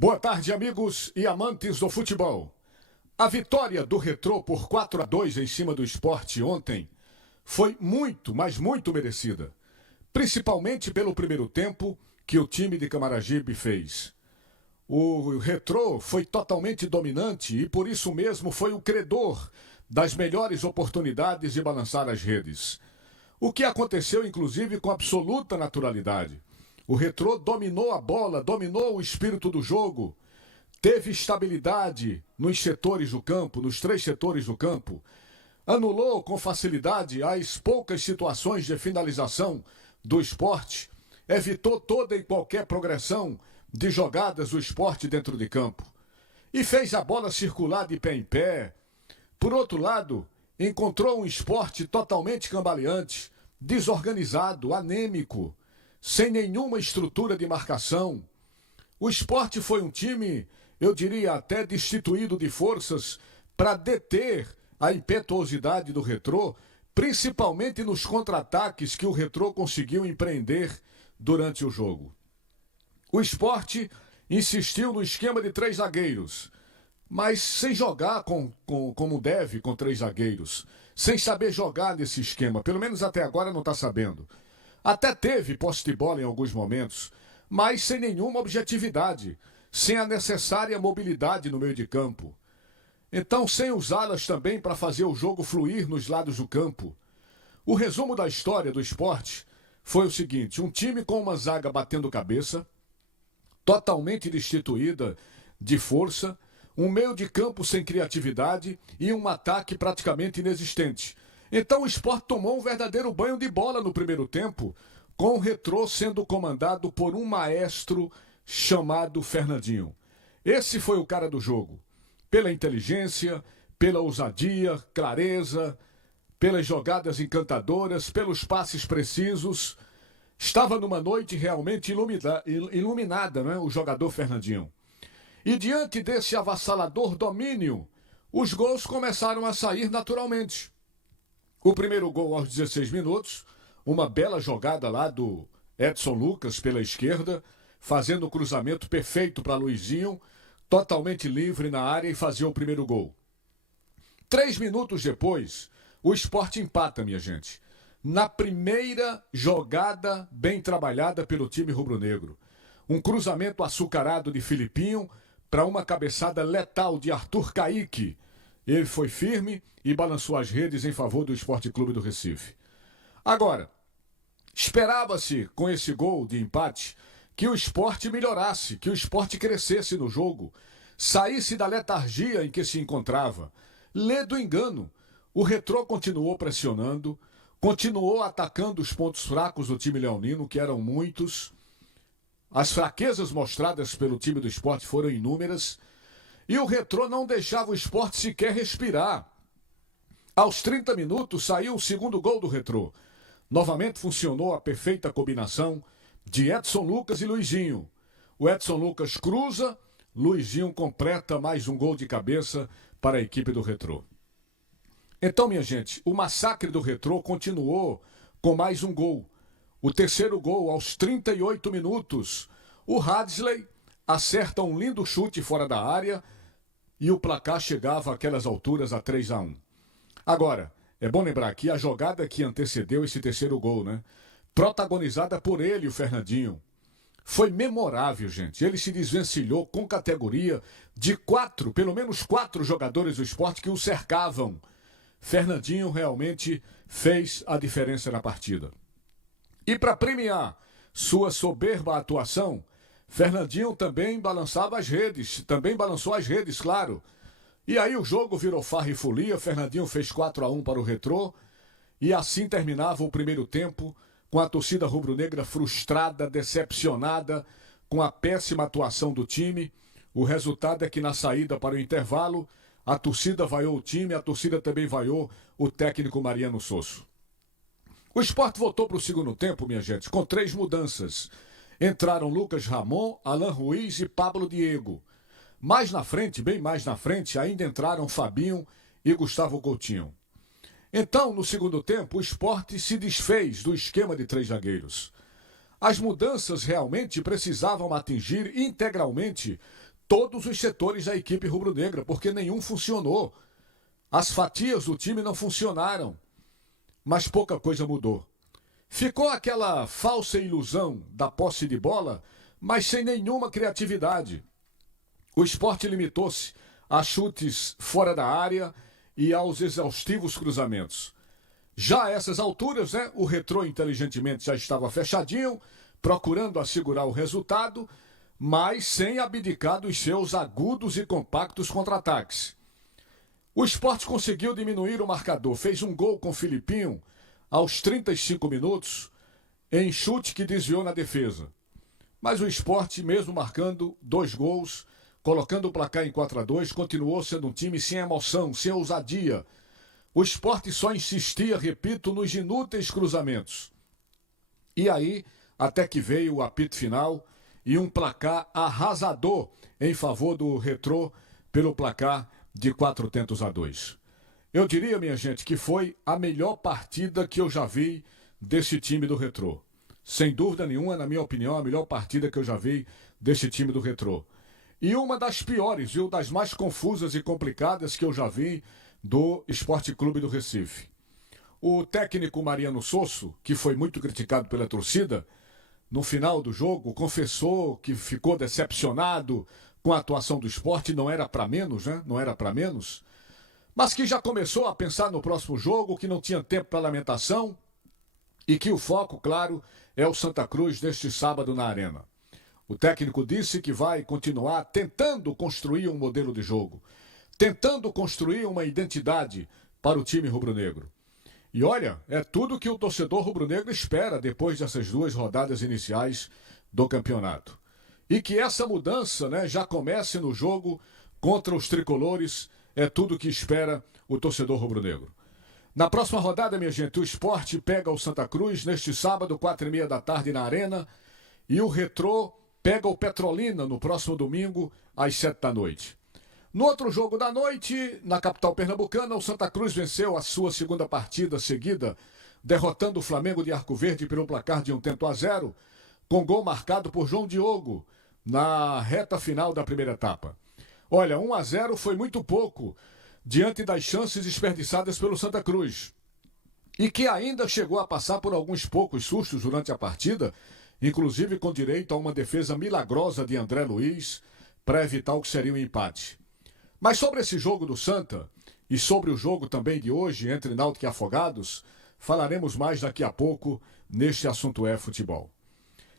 Boa tarde, amigos e amantes do futebol. A vitória do Retrô por 4-2 em cima do Sport ontem foi muito, mas muito merecida. Principalmente pelo primeiro tempo que o time de Camaragibe fez. O Retrô foi totalmente dominante e por isso mesmo foi o credor das melhores oportunidades de balançar as redes. O que aconteceu inclusive com absoluta naturalidade. O Retrô dominou a bola, dominou o espírito do jogo, teve estabilidade nos setores do campo, nos 3 setores do campo, anulou com facilidade as poucas situações de finalização do Sport, evitou toda e qualquer progressão de jogadas do Sport dentro de campo e fez a bola circular de pé em pé. Por outro lado, encontrou um Sport totalmente cambaleante, desorganizado, anêmico, sem nenhuma estrutura de marcação. O Sport foi um time, eu diria até destituído de forças para deter a impetuosidade do Retrô, principalmente nos contra-ataques que o Retrô conseguiu empreender durante o jogo. O Sport insistiu no esquema de 3 zagueiros, mas sem jogar como deve com 3 zagueiros, sem saber jogar nesse esquema, pelo menos até agora não está sabendo. Até teve posse de bola em alguns momentos, mas sem nenhuma objetividade, sem a necessária mobilidade no meio de campo. Então, sem usá-las também para fazer o jogo fluir nos lados do campo. O resumo da história do Sport foi o seguinte: um time com uma zaga batendo cabeça, totalmente destituída de força, um meio de campo sem criatividade e um ataque praticamente inexistente. Então o Sport tomou um verdadeiro banho de bola no primeiro tempo, com o Retrô sendo comandado por um maestro chamado Fernandinho. Esse foi o cara do jogo. Pela inteligência, pela ousadia, clareza, pelas jogadas encantadoras, pelos passes precisos. Estava numa noite realmente iluminada, né, o jogador Fernandinho. E diante desse avassalador domínio, os gols começaram a sair naturalmente. O primeiro gol aos 16 minutos, uma bela jogada lá do Edson Lucas pela esquerda, fazendo o cruzamento perfeito para Luizinho, totalmente livre na área e fazia o primeiro gol. 3 minutos depois, o Sport empata, minha gente. Na primeira jogada bem trabalhada pelo time rubro-negro. Um cruzamento açucarado de Filipinho para uma cabeçada letal de Arthur Caíque. Ele foi firme e balançou as redes em favor do Sport Clube do Recife. Agora, esperava-se com esse gol de empate que o Sport melhorasse, que o Sport crescesse no jogo, saísse da letargia em que se encontrava. Lê do engano. O Retrô continuou pressionando, continuou atacando os pontos fracos do time leonino, que eram muitos. As fraquezas mostradas pelo time do Sport foram inúmeras. E o Retrô não deixava o Sport sequer respirar. Aos 30 minutos saiu o segundo gol do Retrô. Novamente funcionou a perfeita combinação de Edson Lucas e Luizinho. O Edson Lucas cruza, Luizinho completa mais um gol de cabeça para a equipe do Retrô. Então, minha gente, o massacre do Retrô continuou com mais um gol. O terceiro gol aos 38 minutos. O Hadsley acerta um lindo chute fora da área e o placar chegava àquelas alturas a 3-1. Agora, é bom lembrar que a jogada que antecedeu esse terceiro gol, né? Protagonizada por ele, o Fernandinho. Foi memorável, gente. Ele se desvencilhou com categoria de 4, pelo menos 4 jogadores do Sport que o cercavam. Fernandinho realmente fez a diferença na partida. E para premiar sua soberba atuação, Fernandinho também balançava as redes, também balançou as redes, claro. E aí o jogo virou farra e folia, Fernandinho fez 4-1 para o Retrô, e assim terminava o primeiro tempo, com a torcida rubro-negra frustrada, decepcionada, com a péssima atuação do time. O resultado é que na saída para o intervalo, a torcida vaiou o time, a torcida também vaiou o técnico Mariano Sosso. O Sport voltou para o segundo tempo, minha gente, com 3 mudanças. Entraram Lucas Ramon, Alan Ruiz e Pablo Diego. Mais na frente, bem mais na frente, ainda entraram Fabinho e Gustavo Coutinho. Então, no segundo tempo, o Sport se desfez do esquema de 3 zagueiros. As mudanças realmente precisavam atingir integralmente todos os setores da equipe rubro-negra, porque nenhum funcionou. As fatias do time não funcionaram, mas pouca coisa mudou. Ficou aquela falsa ilusão da posse de bola, mas sem nenhuma criatividade. O Sport limitou-se a chutes fora da área e aos exaustivos cruzamentos. Já a essas alturas, o Retrô inteligentemente já estava fechadinho, procurando assegurar o resultado, mas sem abdicar dos seus agudos e compactos contra-ataques. O Sport conseguiu diminuir o marcador, fez um gol com o Filipinho aos 35 minutos, em chute que desviou na defesa. Mas o Sport, mesmo marcando 2 gols, colocando o placar em 4-2, continuou sendo um time sem emoção, sem ousadia. O Sport só insistia, repito, nos inúteis cruzamentos. E aí, até que veio o apito final e um placar arrasador em favor do Retrô pelo placar de 4-2. Eu diria, minha gente, que foi a melhor partida que eu já vi desse time do Retrô. Sem dúvida nenhuma, na minha opinião, a melhor partida que eu já vi desse time do Retrô. E uma das piores, viu, das mais confusas e complicadas que eu já vi do Esporte Clube do Recife. O técnico Mariano Sosso, que foi muito criticado pela torcida, no final do jogo confessou que ficou decepcionado com a atuação do Sport, não era para menos, Não era para menos. Mas que já começou a pensar no próximo jogo, que não tinha tempo para lamentação e que o foco, claro, é o Santa Cruz neste sábado na Arena. O técnico disse que vai continuar tentando construir um modelo de jogo, tentando construir uma identidade para o time rubro-negro. E olha, é tudo que o torcedor rubro-negro espera depois dessas 2 rodadas iniciais do campeonato. E que essa mudança, já comece no jogo contra os tricolores, é tudo que espera o torcedor rubro-negro. Na próxima rodada, minha gente, o Sport pega o Santa Cruz neste sábado, 4h30 da tarde na Arena, e o Retrô pega o Petrolina no próximo domingo, às 7 da noite. No outro jogo da noite, na capital pernambucana, o Santa Cruz venceu a sua segunda partida seguida, derrotando o Flamengo de Arco Verde pelo placar de 1-0, com gol marcado por João Diogo, na reta final da primeira etapa. Olha, 1-0 foi muito pouco, diante das chances desperdiçadas pelo Santa Cruz, e que ainda chegou a passar por alguns poucos sustos durante a partida, inclusive com direito a uma defesa milagrosa de André Luiz, para evitar o que seria um empate. Mas sobre esse jogo do Santa, e sobre o jogo também de hoje entre Náutico e Afogados, falaremos mais daqui a pouco neste Assunto é Futebol.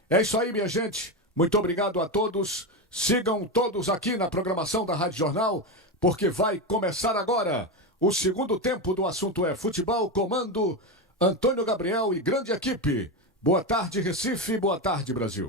É isso aí, minha gente. Muito obrigado a todos. Sigam todos aqui na programação da Rádio Jornal, porque vai começar agora o segundo tempo do Assunto é Futebol, comando Antônio Gabriel e grande equipe. Boa tarde, Recife. Boa tarde, Brasil.